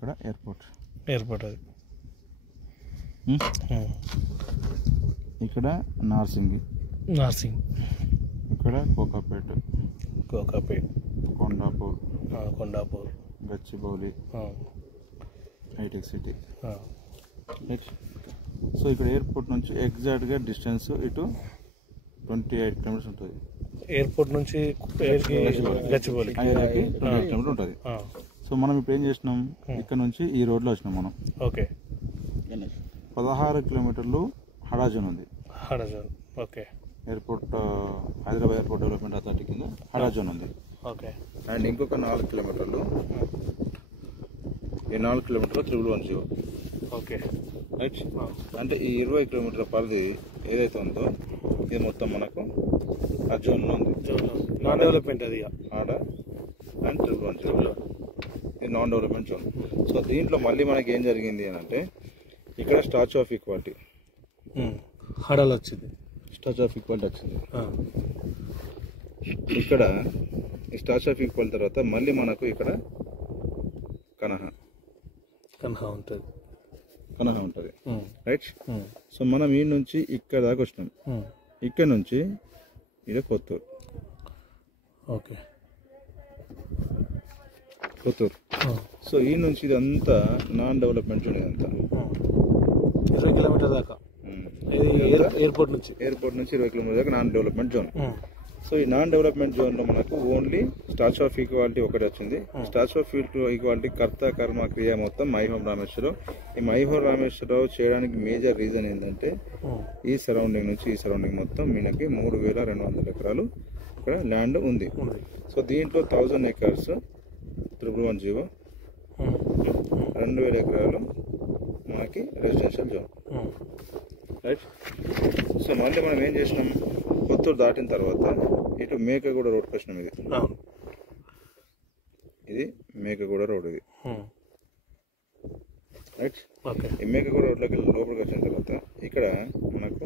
ఇక్కడ ఎయిర్పోర్ట్ అది ఇక్కడ నార్సింగ్, ఇక్కడ Kokapet, Kondapur, Gachibowli, Hitec City. So ఇక్కడ ఎయిర్పోర్ట్ నుంచి ఎగ్జాక్ట్గా డిస్టెన్స్ ఇటు 28 కిలోమీటర్స్ ఉంటుంది. ఎయిర్పోర్ట్ నుంచి గచ్చిబౌలి 28 కిలోమీటర్ ఉంటుంది. సో మనం ఇప్పుడు ఏం చేసినాం, ఇక్కడ నుంచి ఈ రోడ్లో వచ్చినాం మనం. ఓకే, 16 కిలోమీటర్లు హడా జోన్ ఉంది. Okay, airport Hyderabad airport development authority కింద హడా జోన్ ఉంది. ఓకే, అండ్ ఇంకొక 4 కిలోమీటర్లు, ఈ 4 కిలోమీటర్లు 310. Okay, right. అంటే ఈ 20 కిలోమీటర్ల పరిధి ఏదైతే ఉందో ఇది మొత్తం మనకు ఆ జోన్లో ఉంది. నాన్ డెవలప్మెంట్ అది ఆడ అండ్ 310 ఇది నాన్ డెవలప్మెంట్ జోన్. సో దీంట్లో మళ్ళీ మనకి ఏం జరిగింది అని అంటే ఇక్కడ స్టాచ్యూ ఆఫ్ ఈక్వాలిటీ హడాలు వచ్చింది. స్టాచ్యూ ఆఫ్ ఈక్వాలిటీ వచ్చింది. ఇక్కడ ఈ స్టాచ్యూ ఆఫ్ ఈక్వాలిటీ తర్వాత మళ్ళీ మనకు ఇక్కడ కనహ ఉంటుంది. రైట్. సో మనం ఈ నుంచి ఇక్కడ దాకా వచ్చినాం. ఇక్కడ నుంచి ఇది కొత్తూరు. ఓకే, కొత్తూరు. సో ఈ నుంచి ఇదంతా నాన్ డెవలప్మెంట్ జోన్. ఇదంతా 20 కిలోమీటర్ దాకా ఎయిర్పోర్ట్ నుంచి 20 కిలోమీటర్ దాకా నాన్ డెవలప్మెంట్ జోన్. సో ఈ నాన్ డెవలప్మెంట్ జోన్లో మనకు ఓన్లీ స్టాచ్యూ ఆఫ్ ఈక్వాలిటీ ఒకటి వచ్చింది. స్టాచ్యూ ఆఫ్ ఈక్వాలిటీ కర్త కర్మ క్రియ మొత్తం మైహోం రామేశ్వరరావు. ఈ మైహోం రామేశ్వరరావు చేయడానికి మేజర్ రీజన్ ఏంటంటే ఈ సరౌండింగ్ నుంచి ఈ సరౌండింగ్ మొత్తం మనకి 3200 ఎకరాలు ఇక్కడ ల్యాండ్ ఉంది. సో దీంట్లో 1000 ఎకర్స్ 310, 2000 ఎకరాలు మనకి రెసిడెన్షియల్ జోన్. రైట్. సో మళ్ళీ మనం ఏం చేసినాం, కొత్తూరు దాటిన తర్వాత ఇటు మేకగూడ రోడ్కి వచ్చినాం. ఇది మేకగూడ రోడ్. ఇది రైట్. ఈ మేకగూడ రోడ్లోకి లోపలికి వచ్చిన తర్వాత ఇక్కడ మనకు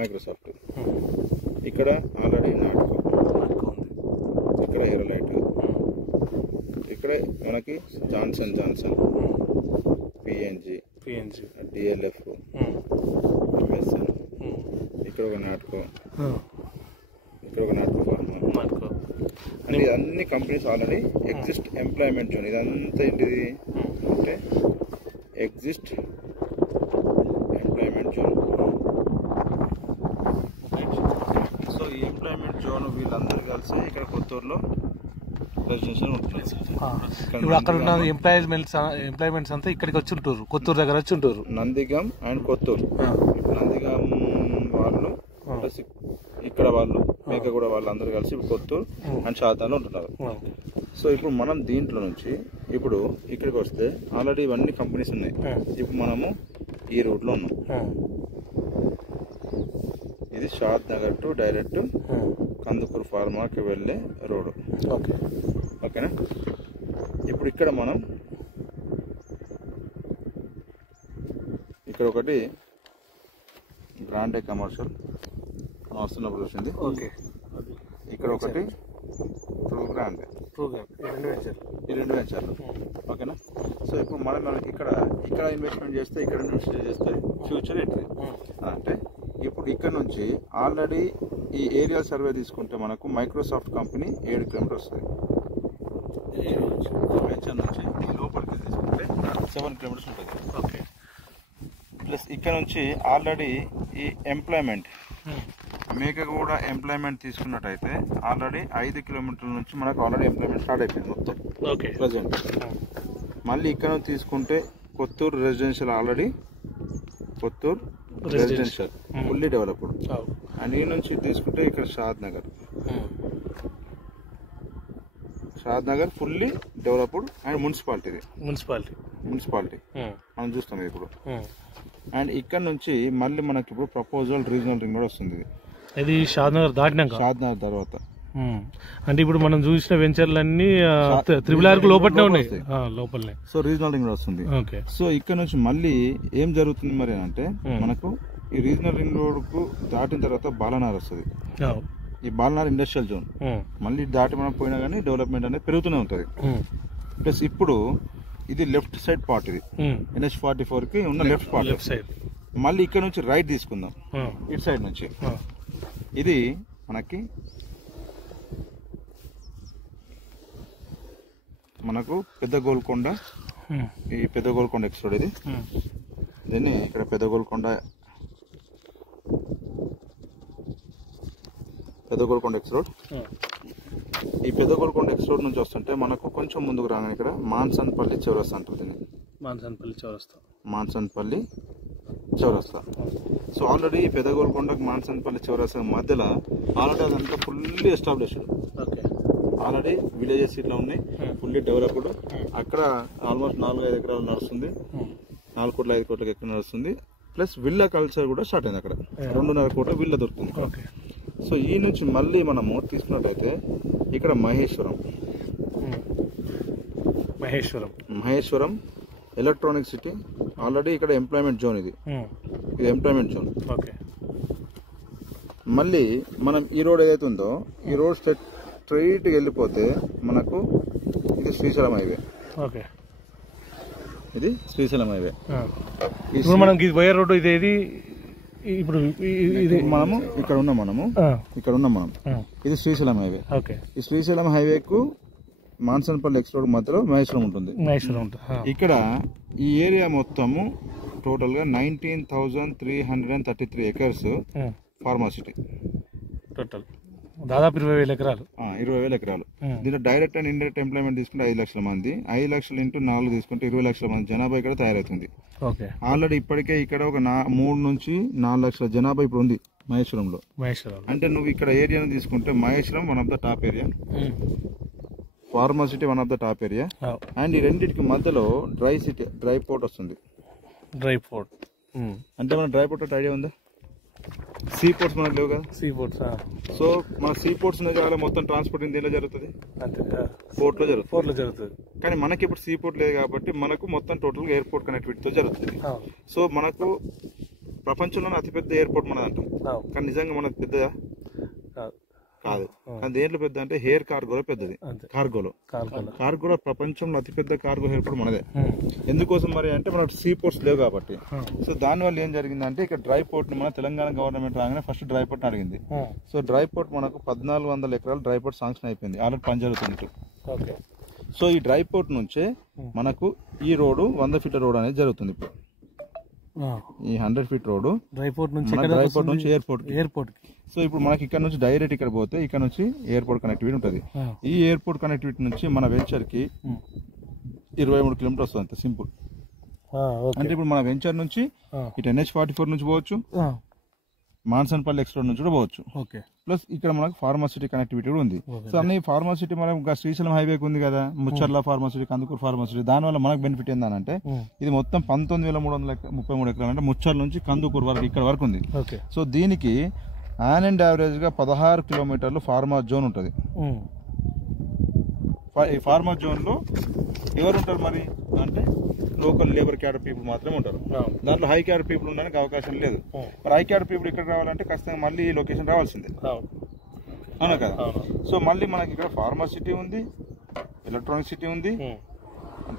మైక్రోసాఫ్ట్, ఇక్కడ ఆల్రెడీ నాటకం, ఇక్కడ ఏరోలైట్, ఇక్కడ మనకి జాన్సన్, పిఎన్జి, డిఎల్ఎఫ్, ఎంఎస్ఎన్, ఇక్కడ ఒక నాటకో, అంటే అన్ని companies already exist employment zone. ఇదంతా ఏంటిది అంటే ఎగ్జిస్ట్ ఎంప్లాయ్మెంట్ జోన్. సో ఈ ఎంప్లాయ్మెంట్ జోన్ వీళ్ళందరూ కలిసి ఇక్కడ కొత్తూరులో రెసిడెన్షియల్ ఉంటున్నారు. ఇప్పుడు అక్కడ ఉన్న ఎంప్లాయ్మెంట్స్ అంతా ఇక్కడికి వచ్చి ఉంటారు, కొత్తూరు దగ్గర వచ్చి ఉంటారు. నందిగాం అండ్ కొత్తూరు. నందిగాం వాళ్ళు ఇక్కడ వాళ్ళు మేకగూడ వాళ్ళు అందరూ కలిసి కొత్తూరు అండ్ షాదాలో ఉంటున్నారు. సో ఇప్పుడు మనం దీంట్లో నుంచి ఇప్పుడు ఇక్కడికి వస్తే ఆల్రెడీ ఇవన్నీ కంపెనీస్ ఉన్నాయి. ఇప్పుడు మనము ఈ రూట్లో ఉన్నాం. ఇది షాద్ నగర్ టు డైరెక్ట్ కందుకూరు ఫార్మాకి వెళ్ళే రోడ్డు. ఓకేనా. ఇప్పుడు ఇక్కడ మనం ఇక్కడ ఒకటి గ్రాండే కమర్షియల్ వస్తున్నప్పుడు వచ్చింది. ఇక్కడ ఒకటి ట్రూ గ్రాండే, ఈ రెండు వెంచర్లు. ఓకేనా. సో ఇప్పుడు మనం ఇక్కడ ఇన్వెస్ట్మెంట్ చేస్తే ఇక్కడ ఇన్వెస్ట్మెంట్ చేస్తే ఫ్యూచర్ ఏంటిది అంటే ఇప్పుడు ఇక్కడ నుంచి ఆల్రెడీ ఈ ఏరియా సర్వే తీసుకుంటే మనకు మైక్రోసాఫ్ట్ కంపెనీ 7 కిలోమీటర్ వస్తుంది. వెంచర్ నుంచి లోపలికి తీసుకుంటే 7 కిలోమీటర్స్ ఉంటుంది. ఓకే. ప్లస్ ఇక్కడ నుంచి ఆల్రెడీ ఈ ఎంప్లాయ్మెంట్ మేకగూడ ఎంప్లాయ్మెంట్ తీసుకున్నట్టయితే ఆల్రెడీ 5 కిలోమీటర్ల నుంచి మనకు ఆల్రెడీ ఎంప్లాయ్మెంట్ స్టార్ట్ అయిపోయింది మొత్తం ప్రజెంట్. మళ్ళీ ఇక్కడ నుంచి తీసుకుంటే Kothur residential, already Kothur residential fully developed. And ఈ నుంచి తీసుకుంటే ఇక్కడ Shadnagar fully developed and municipality మనం చూస్తాం ఇప్పుడు. అండ్ ఇక్కడ నుంచి మళ్ళీ మనకి ఇప్పుడు ప్రపోజల్ రీజనల్ రింగ్ రోడ్ వస్తుంది. ఇది షాద్ నగర్ తర్వాత అంటే ఇప్పుడు మనం చూసిన వెంచర్లన్నీ RRR లోపలనే ఉన్నాయి. సో రీజనల్ రింగ్ రోడ్ వస్తుంది. సో ఇక్కడ నుంచి మళ్ళీ ఏం జరుగుతుంది మరి అంటే మనకు ఈ రీజనల్ రింగ్ రోడ్ కు దాటిన తర్వాత బాలనగర్ వస్తుంది. ఈ బాలనార్ ఇండస్ట్రియల్ జోన్. మళ్ళీ దాటి మనం పోయినా కానీ డెవలప్మెంట్ అనేది పెరుగుతూనే ఉంటుంది. ప్లస్ ఇప్పుడు ఇది లెఫ్ట్ సైడ్ పార్ట్, ఇది NH44 కి ఉన్న లెఫ్ట్ పార్ట్. మళ్ళీ ఇక్కడ నుంచి రైట్ తీసుకుందాం, ఇటు సైడ్ నుంచి. ఇది మనకు పెద్ద గోల్కొండ, ఈ పెద్ద గోల్కొండ ఎక్స్ రోడ్. ఇది దీన్ని ఇక్కడ పెద్ద గోల్కొండ ఎక్స్ రోడ్. ఈ పెద్ద గోల్కొండ ఎక్స్ రోడ్ నుంచి వస్తుంటే మనకు కొంచెం ముందుకు రాగానే ఇక్కడ మాన్సన్పల్లి చౌరస్తా అంటారు దీన్ని. మాన్సన్పల్లి చౌరస్తా. సో ఆల్రెడీ ఈ పెద్ద గోల్కొండకు మాన్సన్పల్లి చౌరస్తా మధ్యలో ఆల్రెడీ అదంతా ఫుల్లీ ఎస్టాబ్లిష్డ్. ఆల్రెడీ విలేజెస్ ఇట్లా ఉన్నాయి, ఫుల్లీ డెవలప్డ్. అక్కడ ఆల్మోస్ట్ 4-5 ఎకరాలు నడుస్తుంది, 4 కోట్ల 5 కోట్లకి ఎక్కువ నడుస్తుంది. ప్లస్ విల్లా కల్చర్ కూడా స్టార్ట్ అయింది. అక్కడ 2.5 కోట్ల విల్లా దొరుకుతుంది. సో ఈ నుంచి మళ్ళీ మనము తీసుకున్నట్టయితే ఇక్కడ మహేశ్వరం ఎలక్ట్రానిక్ సిటీ. ఆల్రెడీ ఇక్కడ ఎంప్లాయ్మెంట్ జోన్, ఇది ఎంప్లాయ్మెంట్ జోన్. మళ్ళీ మనం ఈ రోడ్ ఏదైతే ఉందో ఈ రోడ్ స్ట్రైట్గా వెళ్ళిపోతే మనకు ఇది శ్రీశైలం హైవే. ఇది శ్రీశైలం హైవే. మనం పోయే రోడ్డు ఇది. ఇప్పుడు మనము ఇక్కడ ఉన్నాం, ఇది శ్రీశైలం హైవే. ఈ శ్రీశైలం హైవేకు మాన్సన్పల్లి ఎక్స్ రోడ్ మధ్యలో మహేశ్వరం ఉంటుంది. ఇక్కడ ఈ ఏరియా మొత్తము టోటల్ గా 19,333 ఎకర్స్ ఫార్మాసిటీ. టోటల్ దాదాపు 20,000 ఎకరాలు. 20,000 ఎకరాలు. దీంట్లో డైరెక్ట్ అండ్ ఇండైరెక్ట్ ఎంప్లాయ్మెంట్ తీసుకుంటే 5 లక్షల మంది, 5 లక్షలు ఇంటూ 4 తీసుకుంటే 20 లక్షల మంది జనాభా ఇక్కడ తయారవుతుంది. ఆల్రెడీ ఇప్పటికే ఇక్కడ ఒక 3 నుంచి 4 లక్షల జనాభా ఇప్పుడు ఉంది మహేశ్వరంలో. అంటే నువ్వు ఇక్కడ ఏరియాను తీసుకుంటే Maheshwaram one of the top area, pharma city one of the top area. And ఈ రెండింటికి మధ్యలో డ్రై పోర్ట్ వస్తుంది. అంటే మన డ్రై పోర్ట్ ఐడియా ఉందా? సీ పోర్ట్స్ మనకు లేవు కదా. సో మన సీ పోర్ట్స్ ఉన్న జాగా మొత్తం ట్రాన్స్పోర్ట్ దేనిలో జరుగుతుంది? పోర్ట్ లో జరుగుతుంది. కానీ మనకి ఇప్పుడు సీ పోర్ట్ లేదు కాబట్టి మనకు మొత్తం టోటల్ గా ఎయిర్పోర్ట్ కనెక్టివిటీతో జరుగుతుంది. సో మనకు ప్రపంచంలోనే అతిపెద్ద ఎయిర్పోర్ట్ మనది అంటాం, కానీ నిజంగా మనకు పెద్దదా కాదు. కానీ దేంట్లో పెద్ద అంటే హెయిర్ కార్గోలో పెద్దది. కార్గోలో ప్రపంచంలో అతిపెద్ద కార్గో ఎయిర్పోర్ట్ మనదే. ఎందుకోసం మరి అంటే మనకు సీ పోర్ట్స్ లేవు కాబట్టి. సో దానివల్ల ఏం జరిగిందంటే ఇక్కడ డ్రై పోర్ట్ మన తెలంగాణ గవర్నమెంట్ రాగానే ఫస్ట్ డ్రై పోర్ట్ అడిగింది. సో డ్రై పోర్ట్ మనకు 1,400 ఎకరాలు డ్రై పోర్ట్ శాంక్షన్ అయిపోయింది, ఆల్రెడీ పని జరుగుతున్నట్టు. సో ఈ డ్రై పోర్ట్ నుంచే మనకు ఈ రోడ్డు 100 ఫీట్ల రోడ్ అనేది జరుగుతుంది. ఇప్పుడు ఈ 100 ఫీట్ రోడ్డు డ్రై పోర్ట్ నుంచి ఎయిర్పోర్ట్. సో ఇప్పుడు మనకి ఇక్కడ నుంచి డైరెక్ట్ ఇక్కడ పోతే ఇక్కడ నుంచి ఎయిర్పోర్ట్ కనెక్టివిటీ ఉంటుంది. ఈ ఎయిర్పోర్ట్ కనెక్టివిటీ నుంచి మన వెంచర్ కి 23 కిలోమీటర్స్ వస్తుంది, అంత సింపుల్. అంటే ఇప్పుడు మన వెంచర్ నుంచి ఇటు NH44 నుంచి పోవచ్చు, మాన్సన్పల్లి ఎక్స్ రోడ్ నుంచి కూడా పోవచ్చు. ప్లస్ ఇక్కడ మనకు ఫార్మాసిటీ కనెక్టివిటీ కూడా ఉంది. సో అన్ని ఫార్మాసిటీ మనం శ్రీశైలం హైవేకి ఉంది కదా, ముచ్చర్ల ఫార్మాసిటీ, కందుకూరు ఫార్మాసిటీ. దానివల్ల మనకు బెనిఫిట్ ఏంటంటే ఇది మొత్తం 19,333 ఎకరాలు, అంటే ముచ్చర్ల నుంచి కందుకూరు వరకు ఇక్కడ వరకు ఉంది. సో దీనికి ఆన్ అండ్ యావరేజ్ గా 16 కిలోమీటర్లు ఫార్మా జోన్ ఉంటుంది. ఈ ఫార్మా జోన్ లో ఎవరు ఉంటారు మరి అంటే లోకల్ లేబర్ క్యాడర్ పీపుల్ మాత్రమే ఉంటారు. దాంట్లో హై క్యాడర్ పీపుల్ ఉండడానికి అవకాశం లేదు. మరి హై క్యాడర్ పీపుల్ ఇక్కడ రావాలంటే ఖచ్చితంగా మళ్ళీ ఈ లొకేషన్ రావాల్సిందే, అవునా కదా. సో మళ్ళీ మనకి ఇక్కడ ఫార్మాసిటీ ఉంది, ఎలక్ట్రానిక్ సిటీ ఉంది,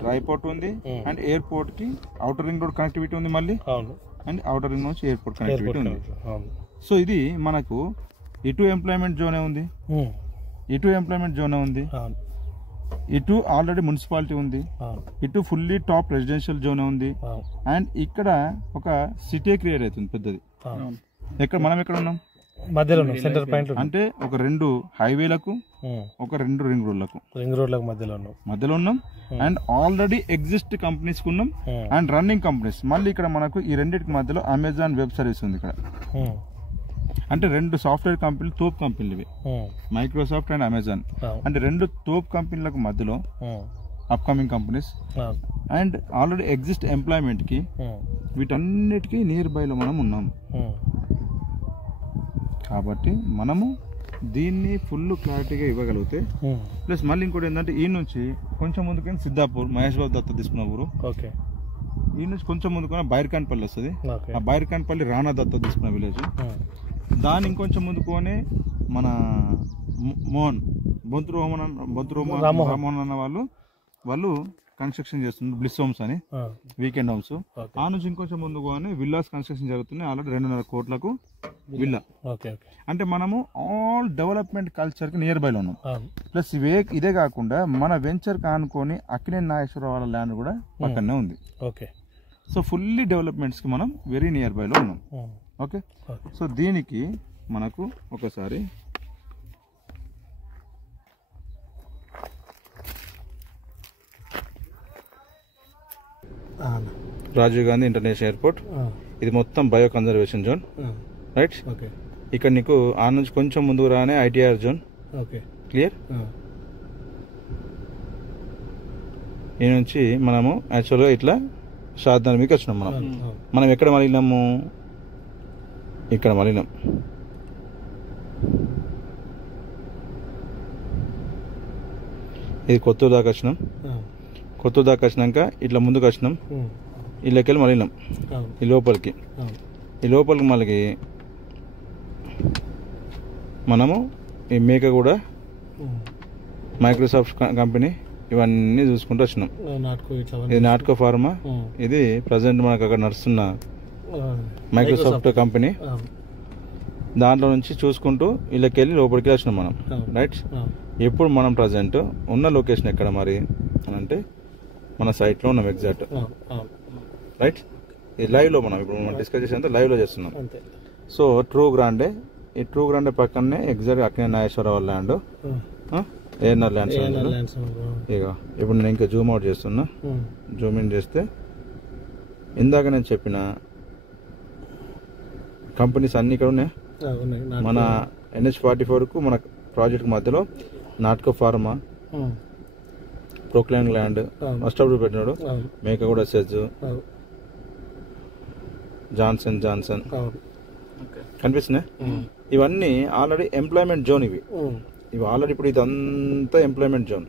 డ్రై పోర్ట్ ఉంది, అండ్ ఎయిర్పోర్ట్ కి అవుటర్ రింగ్ రోడ్ కనెక్టివిటీ ఉంది మళ్ళీ, అండ్ అవుటర్ రింగ్ నుంచి ఎయిర్పోర్ట్ కనెక్టివిటీ ఉంది. సో ఇది మనకు ఇటు ఎంప్లాయ్మెంట్ జోనే ఉంది, ఇటు ఆల్రెడీ మున్సిపాలిటీ ఉంది, ఇటు ఫుల్లీ టాప్ రెసిడెన్షియల్ జోన్ ఉంది, అండ్ ఇక్కడ ఒక సిటీ క్రియేట్ అవుతుంది పెద్దది. మనం ఎక్కడ ఉన్నాం? మధ్యలో సెంటర్ పాయింట్. అంటే ఒక 2 హైవేలకు, ఒక 2 రింగ్ రోడ్లకు మధ్యలో ఉన్నాం. అండ్ ఆల్రెడీ ఎగ్జిస్ట్ కంపెనీస్ ఉన్నాం, అండ్ రన్నింగ్ కంపెనీస్. మళ్ళీ ఇక్కడ మనకు ఈ రెండింటికి మధ్యలో అమెజాన్ వెబ్ సర్వీస్ ఉంది ఇక్కడ. అంటే 2 సాఫ్ట్వేర్ కంపెనీలు, తోపు కంపెనీలు ఇవి, మైక్రోసాఫ్ట్ అండ్ అమెజాన్. అంటే 2 తోపు కంపెనీలకు మధ్యలో upcoming companies and already exist employment కి, వీటన్నిటికీ నియర్ బై లో మనం ఉన్నాం. కాబట్టి మనము దీన్ని ఫుల్ క్లారిటీగా ఇవ్వగలిగితే, ప్లస్ మళ్ళీ ఇంకోటి ఏంటంటే ఈ నుంచి కొంచెం ముందుకైనా సిద్ధాపూర్, మహేష్ బాబు దత్త తీసుకున్న ఊరు. ఈ నుంచి కొంచెం ముందుకున్న బైర్కాన్పల్లి వస్తుంది. ఆ బైర్కాన్పల్లి రాణా దత్త తీసుకున్న విలేజ్. దాని ఇంకొంచెం ముందుకొని మన మోహన్ బొంతూరు రామ్మోహన్ అన్న వాళ్ళు కన్స్ట్రక్షన్ చేస్తున్నారు బ్లిస్ హోమ్స్ అని, వీకెండ్ హోమ్స్. ఆ నుంచి ఇంకొంచెం ముందుకు అని విల్లాస్ కన్స్ట్రక్షన్ జరుగుతున్నాయి. ఆల్రెడీ 2.5 కోట్లకు విల్లా. అంటే మనము ఆల్ డెవలప్మెంట్ కల్చర్ కి నియర్ బైలో ఉన్నాం. ప్లస్ ఇదే కాకుండా మన వెంచర్ కానుకొని అక్కినేని నాగేశ్వరరావు వాళ్ళ ల్యాండ్ కూడా పక్కనే ఉంది. సో ఫుల్లీ డెవలప్మెంట్స్ కి మనం వెరీ నియర్ బైలో ఉన్నాం. ఓకే, సో దీనికి మనకు ఒకసారి రాజీవ్ గాంధీ ఇంటర్నేషనల్ ఎయిర్పోర్ట్, ఇది మొత్తం బయో కన్జర్వేషన్ జోన్, రైట్. ఇక్కడ నీకు ఆ నుంచి కొంచెం ముందుకు రానే ఐటీఆర్ జోన్. క్లియర్. ఈ నుంచి మనము యాక్చువల్గా ఇట్లా షాద్నగర్ మీకు వచ్చినాం. మనం ఎక్కడ మళ్ళీనాము? ఇక్కడ మళ్ళీనాం. ఇది కొత్తూరు దాకా వచ్చినాం. కొత్తూరు దాకా వచ్చినాక ఇట్లా ముందుకు వచ్చినాం. ఇళ్ళకెళ్ళి మళ్ళీనాం ఈ లోపలికి. ఈ లోపలికి మళ్ళీ మనము ఈ మేక కూడా మైక్రోసాఫ్ట్ కంపెనీ ఇవన్నీ చూసుకుంటూ వచ్చినాం. ఇది నాట్కో ఫార్మా. ఇది ప్రజెంట్ మనకు అక్కడ నడుస్తున్న మైక్రోసాఫ్ట్ కంపెనీ. దాంట్లో నుంచి చూసుకుంటూ ఇళ్ళకెళ్ళి లోపలికి వచ్చినాం మనం, రైట్. ఇప్పుడు మనం ప్రజెంట్ ఉన్న లొకేషన్ ఎక్కడ మరి అని అంటే మన సైట్లో ఉన్నాం ఎగ్జాక్ట్, రైట్. ఈ లైవ్లో మనం ఇప్పుడు మనం డిస్కస్ చేసేంత లైవ్లో చేస్తున్నాం. సో ట్రూ గ్రాండే, ఈ ట్రూ గ్రాండే పక్కనే exact Akkineni Nageswara Rao land, ANR lands. ఇక ఇప్పుడు నేను ఇంకా జూమ్ అవుట్ చేస్తున్నా. జూమ్ ఇన్ చేస్తే ఇందాక నేను చెప్పిన కంపెనీస్ అన్ని ఇక్కడ ఉన్నాయి. మన NH44కు మన ప్రాజెక్ట్ మధ్యలో Natco pharma, Proclain land, must అప్పుడు పెట్టినాడు. మేక కూడా సెజ్, జాన్సన్ కనిపిస్తున్నాయి. ఇవన్నీ ఆల్రెడీ ఎంప్లాయ్మెంట్ జోన్. ఇవి ఆల్రెడీ ఇప్పుడు ఇదంతా ఎంప్లాయ్మెంట్ జోన్.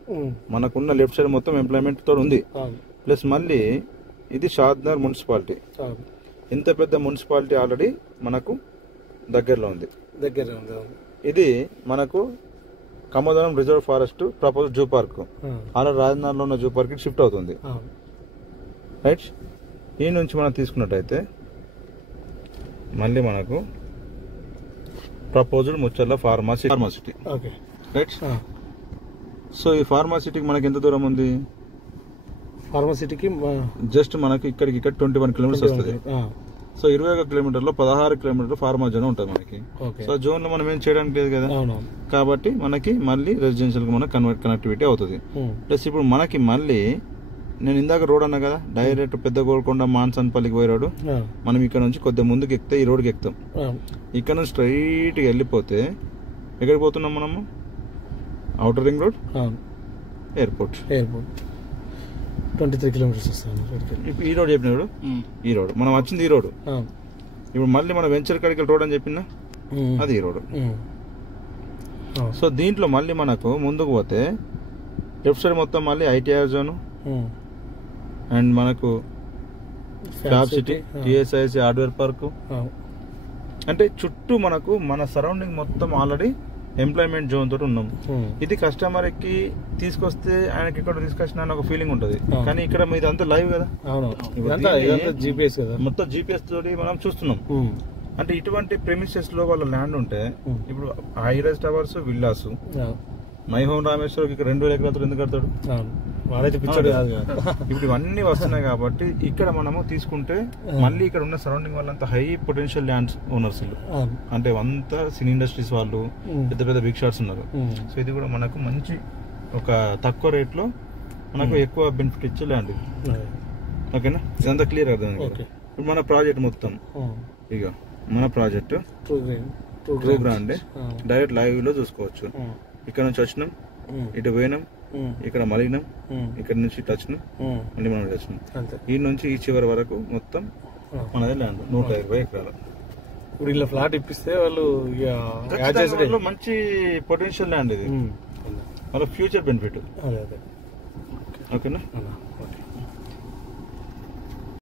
మనకున్న లెఫ్ట్ సైడ్ మొత్తం ఎంప్లాయ్మెంట్ తో ఉంది. ప్లస్ మళ్ళీ ఇది షాద్నగర్ మున్సిపాలిటీ. ఇంత పెద్ద మున్సిపాలిటీ ఆల్రెడీ మనకు దగ్గరలో ఉంది. ఇది మనకు కమోదరం reserve forest propose zoo park already రాజధానిలో ఉన్న జూ పార్క్ షిఫ్ట్ అవుతుంది, రైట్. ఈ నుంచి మనం తీసుకున్నట్టయితే మళ్ళీ మనకు proposed Mucherla pharma city, right. So ఈ ఫార్మాసిటీకి మనకి ఎంత దూరం ఉంది? ఫార్మాసిటీకి జస్ట్ మనకి ఇక్కడికి ఇక్కడ 21 కిలోమీటర్స్ వస్తుంది. సో 21 కిలోమీటర్లో 16 కిలోమీటర్లు ఫార్మా జోన్ ఉంటుంది మనకి. సో జోన్ లో మనం ఏం చేయడానికి లేదు కదా, కాబట్టి మనకి మళ్ళీ రెసిడెన్షియల్ కి మన కనెక్టివిటీ అవుతుంది. ప్లస్ ఇప్పుడు మనకి మళ్ళీ నేను ఇందాక రోడ్ అన్నా కదా, డైరెక్ట్ పెద్ద గోల్కొండ మాన్సన్పల్లికి పోయే రోడ్డు. మనం ఇక్కడ నుంచి కొద్దిగా ముందుకు ఎక్కితే ఈ రోడ్కి ఎక్కుతాం. ఇక్కడ నుంచి స్ట్రైట్ గా వెళ్ళిపోతే ఎక్కడికి పోతున్నాం మనము? Outer ring road, airport 23 kilometres వస్తాను. ఈ రోడ్ చెప్పినాడు, ఈ రోడ్ మనం వచ్చింది ఈ రోడ్. ఇప్పుడు మళ్ళీ మన వెంచర్ కాడికి రోడ్ అని చెప్పినా అది ఈ రోడ్. సో దీంట్లో మళ్ళీ మనకు ముందుకు పోతే లెఫ్ట్ సైడ్ మొత్తం మళ్ళీ ఐటీఆర్ జోన్ అండ్ మనకు fab city, TSIC hardware park. అంటే చుట్టూ మనకు మన సరౌండింగ్ మొత్తం ఆల్రెడీ ఎంప్లాయ్మెంట్ జోన్ తోటి ఉన్నాం. ఇది కస్టమర్ కి తీసుకొస్తే ఆయనకి ఇక్కడ తీసుకొచ్చిన ఒక ఫీలింగ్ ఉంటుంది. కానీ ఇక్కడ ఇదంతా లైవ్ కదా, జీపీఎస్ కదా, మొత్తం జీపీఎస్ తోటి మనం చూస్తున్నాం. అంటే ఇటువంటి ప్రెమిసెస్ లో వాళ్ళ ల్యాండ్ ఉంటే ఇప్పుడు high-rise towers, villas, my home Rameswaram ఇక్కడ 2000 ఎకరాలతో ఎందుకు కడతాడు? వాడైతే పిచ్చోడు కాదు. ఇప్పుడు ఇవన్నీ వస్తున్నాయి కాబట్టి ఇక్కడ మనము తీసుకుంటే మళ్ళీ ఇక్కడ ఉన్న సరౌండింగ్ వాళ్ళంతా హై పొటెన్షియల్ ల్యాండ్స్ ఓనర్స్, అంటే అంతా సినీ ఇండస్ట్రీస్ వాళ్ళు, పెద్ద పెద్ద బిగ్ షాట్స్ ఉన్నారు. సో ఇది కూడా మనకు మంచి ఒక తక్కువ రేట్ లో మనకు ఎక్కువ బెనిఫిట్ ఇచ్చే ల్యాండ్. ఓకేనా, ఇదంతా క్లియర్ అర్థం. ఇప్పుడు మన ప్రాజెక్ట్ మొత్తం ఇక మన project true grand direct live లో చూసుకోవచ్చు. ఇక్కడ నుంచి వచ్చినాం, ఇటు పోయినాం, ఇక్కడ మలిగినాం, ఇక్కడ నుంచి ఇటు వచ్చినాం, మళ్ళీ మనం ఇటు వచ్చినాం. ఈ నుంచి ఈ చివరి వరకు మొత్తం మనదే ల్యాండ్ 120 ఎకరాలు. ఇప్పుడు ఇలా ఫ్లాట్ ఇప్పిస్తే వాళ్ళు మంచి పొటెన్షియల్ ల్యాండ్ ఇది, వాళ్ళ ఫ్యూచర్ బెనిఫిట్. ఓకేనా.